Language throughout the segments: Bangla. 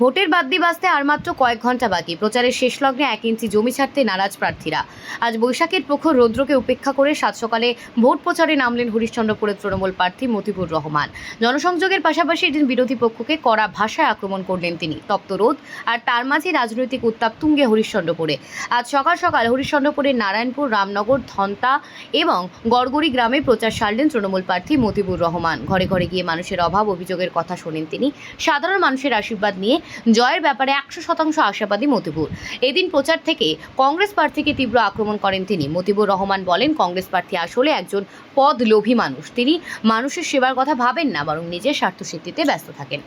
ভোটের বাদ্যি বাজতে আর মাত্র কয়েক ঘন্টা বাকি। প্রচারের শেষ লগ্নে 1 ইঞ্চি জমি ছাড়তে নারাজ প্রার্থীরা। আজ বৈশাখের প্রখর রৌদ্রকে উপেক্ষা করে সাত সকালে ভোট প্রচারে নামলেন হরিশ্চন্দ্রপুরের তৃণমূল প্রার্থী মতিবুর রহমান। জনসংযোগের পাশাপাশি এদিন বিরোধী পক্ষকে কড়া ভাষায় আক্রমণ করলেন তিনি। তপ্ত রোদ আর তার মাঝে রাজনৈতিক উত্তাপ তুঙ্গে হরিশ্চন্দ্রপুরে। আজ সকাল সকাল হরিশ্চন্দ্রপুরের নারায়ণপুর, রামনগর, ধন্তা এবং গড়গড়ি গ্রামে প্রচার সারলেন তৃণমূল প্রার্থী মতিবুর রহমান। ঘরে ঘরে গিয়ে মানুষের অভাব অভিযোগের কথা শোনেন তিনি। সাধারণ মানুষের আশীর্বাদ নিয়ে জয়ের ব্যাপারে 100% আশাবাদী মতিবুর। এদিন প্রচার থেকে কংগ্রেস প্রার্থীকে তীব্র আক্রমণ করেন তিনি। মতিবুর রহমান বলেন, কংগ্রেস প্রার্থী আসলে একজন পদ লোভী মানুষ। তিনি মানুষের সেবার কথা ভাবেন না, বরং নিজের স্বার্থসিদ্ধিতে ব্যস্ত থাকেন।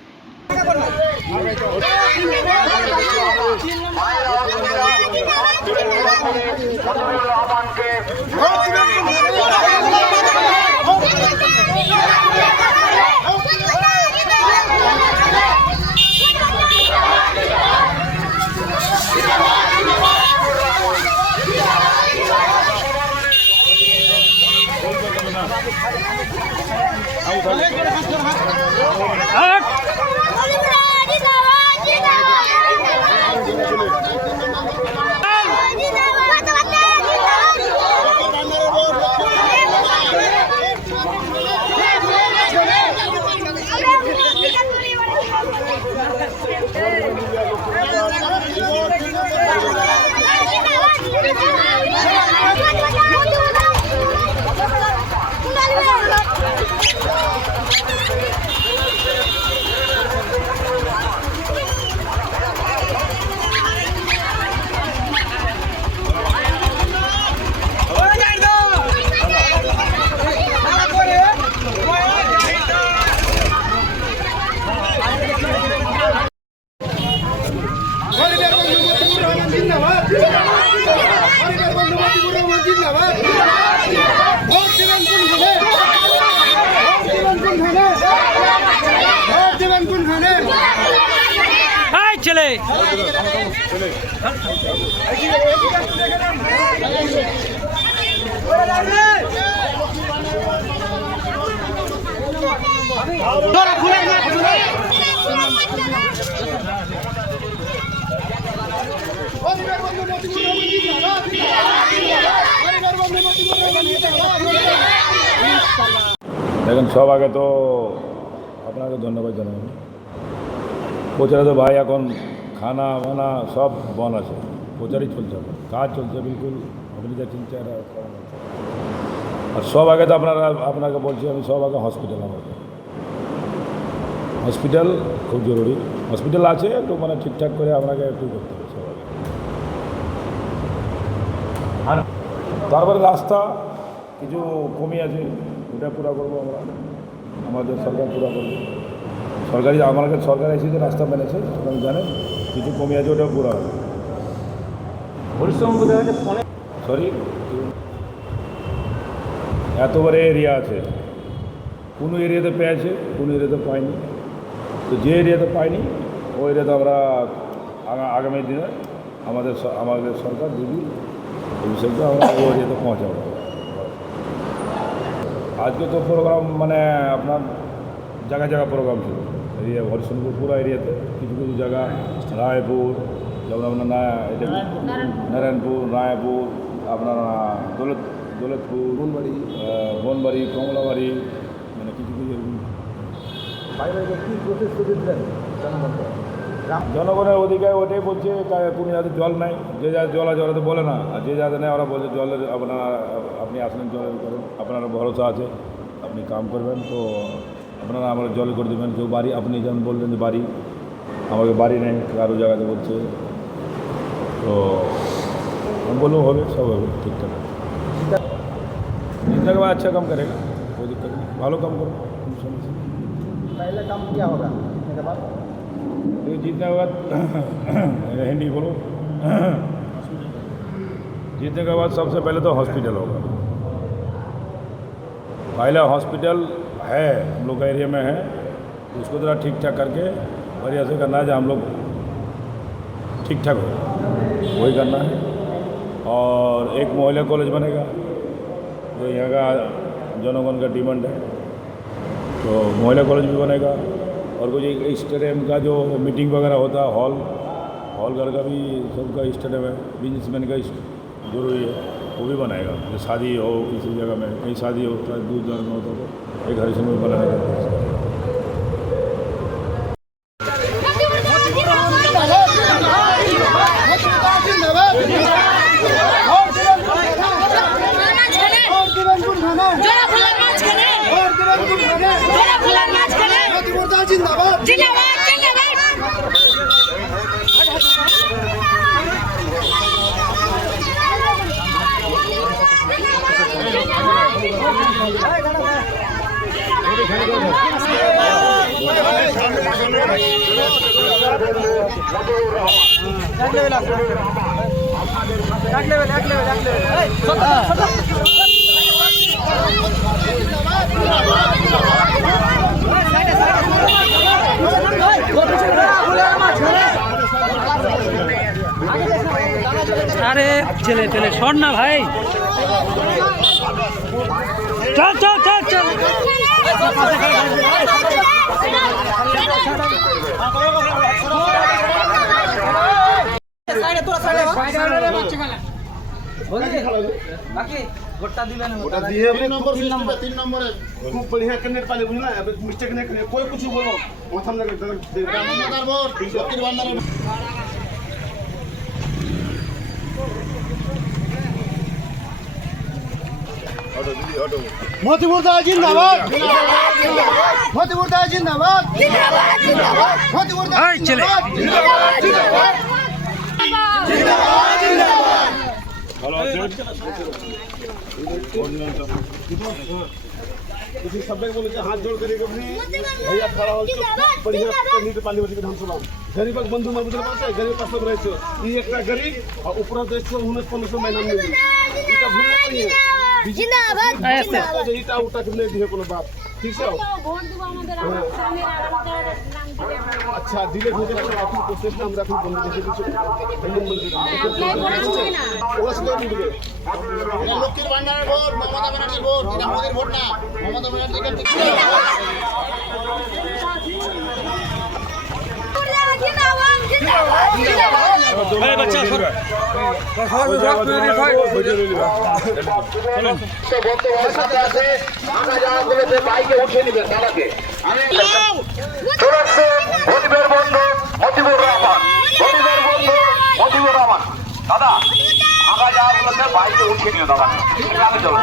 चले দেখেন, সব আগে তো আপনাকে ধন্যবাদ জানাই। প্রচারে তো ভাই এখন খানা বানা সব বন্ধ আছে, প্রচারই চলছে, কাজ চলছে বিলকুল। আপনি যা চিন্তা আর সব আগে তো আপনাকে বলছি আমি, সব আগে হসপিটাল, আমাদের হসপিটাল খুব জরুরি। হসপিটাল আছে, একটু মানে ঠিকঠাক করে আপনাকে একটু করতে হবে সব আগে। আর তারপরে রাস্তা কিছু কমই আছে, ওটা পুরো করবো আমরা, আমাদের সরকার পুরো করবে। আমাদের সরকার এসে যে রাস্তা মেনেছে আপনি জানেন, কিছু কমে আছে, ওটাও পুরো হবে। সরি, এত বড় এরিয়া আছে, কোনো এরিয়াতে পেয়েছে, কোনো এরিয়াতে পাইনি। তো যে এরিয়াতে পাইনি ওই এরিয়াতে আমরা আগামী দিনে আমাদের সরকার যদি এই বিষয়টা আমরা ওই এরিয়াতে পৌঁছাবো। আজকে তো প্রোগ্রাম মানে আপনার জায়গায় জায়গায় প্রোগ্রাম ছিল, এরিয়া হরিশ্চন্দ্রপুর পুরো এরিয়াতে। কিছু কিছু জায়গা রায়পুর, যেমন আপনার নারায়ণপুর, রায়পুর, আপনার দৌলতপুর, বনবাড়ি, কমলাবাড়ি, মানে কিছু কিছু জনগণের অধিকার ওটাই বলছে। কোনো যাতে জল নাই, যে যা জল আছে ওরা তো বলে না, আর যে যাতে নেই ওরা বলছে জলের আপনি আসলেন, জলের করেন, আপনারা ভরসা আছে, আপনি কাম করবেন, তো আপনারা আমার জল করে দেবেন। কেউ বাড়ি, আপনি যেমন বললেন যে বাড়ি, আমাকে বাড়ি নেই, কারো জায়গাতে বলছে, তো हम बोलो हो गए, सब हो गए, ठीक ठाक। जितना के बाद अच्छा काम करेगा, कोई दिक्कत नहीं, भालो काम करो। पहले काम क्या होगा इसके बाद? ये जीतने के बाद हिंदी बोलो। जीतने के बाद सबसे पहले तो हॉस्पिटल होगा। पहला हॉस्पिटल है हम लोग का एरिया में है, उसको ज़रा ठीक ठाक करके बढ़िया से करना है, जो हम लोग ठीक ठाक हो वही करना है। और एक महिला कॉलेज बनेगा, जो यहाँ का जनगण का डिमांड है, तो महिला कॉलेज भी बनेगा। और कुछ स्टेडियम का जो मीटिंग वगैरह होता है हॉल घर का भी सबका स्टेडियम है, बिजनेसमैन का जरूरी है, वो भी बनाएगा। जैसे शादी हो किसी जगह में, कहीं शादी होता है दूर दराज में होता है तो एक हरिशन में बनाएगा। আরে ছেলে ছেলে শোন না ভাই, চল চল চল চল। तीन नंबर खूब बढ़िया करने पाले बुझना मिस्टेक नहीं करने कोई कुछ बोलो मथम लगे मोतीपुरदा जिंदाबाद मोतीपुरदा जिंदाबाद मोतीपुरदा এই ছেলে ভালো আছে किसी सभ्य बोले हाथ जोड़ कर भैया खड़ा हो बढ़िया करने पाली विधानसभा गरीब बंधु मैं बुझे पास गरीब पास लोग रहे एक गरीब और ऊपर 1500 महीना में इटा भूले नहीं जिंदाबाद जिंदाबाद इटा उठा के नहीं दिए कोनो बात ठीक है ভোট দিব আমাদের সামনের আরামদার নাম দিবে अच्छा दिले भोजन का आपकी प्रोसेस नाम रखी बंद कर दीजिए ओस को दिले লক্ষ্মীর ভান্ডারের ভোট মমতা ব্যানার্জির ভোট এটা মোদির ভোট না মমতা ব্যানার্জিকে ঠিক এই বাচ্চা সর। সাথে আছে আমরা যাগুলোতে বাইকে উঠিয়ে নেবেন দাদাকে আমি গরিবের বন্ধু মতিবুর রহমান গরিবের বন্ধু মতিবুর রহমান দাদা আমরা যাগুলোতে বাইকে উঠিয়ে নিও দাদা এখানে চলো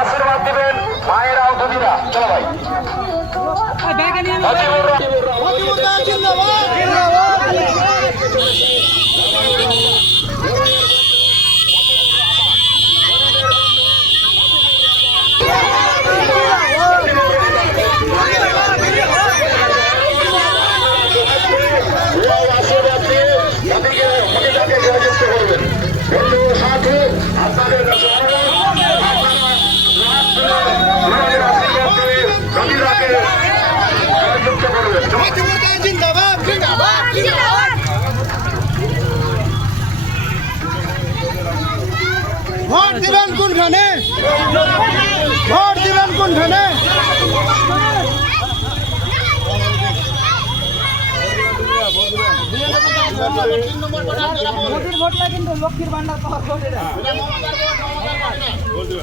আশীর্বাদ দিবেন মায়েরা ও দিদিরা চলো ভাই मोतीपुरदा जिंदाबाद मोतीपुरदा जिंदाबाद ভোট দিবেন কোনখানে ভোট দিবেন কোনখানে বলতে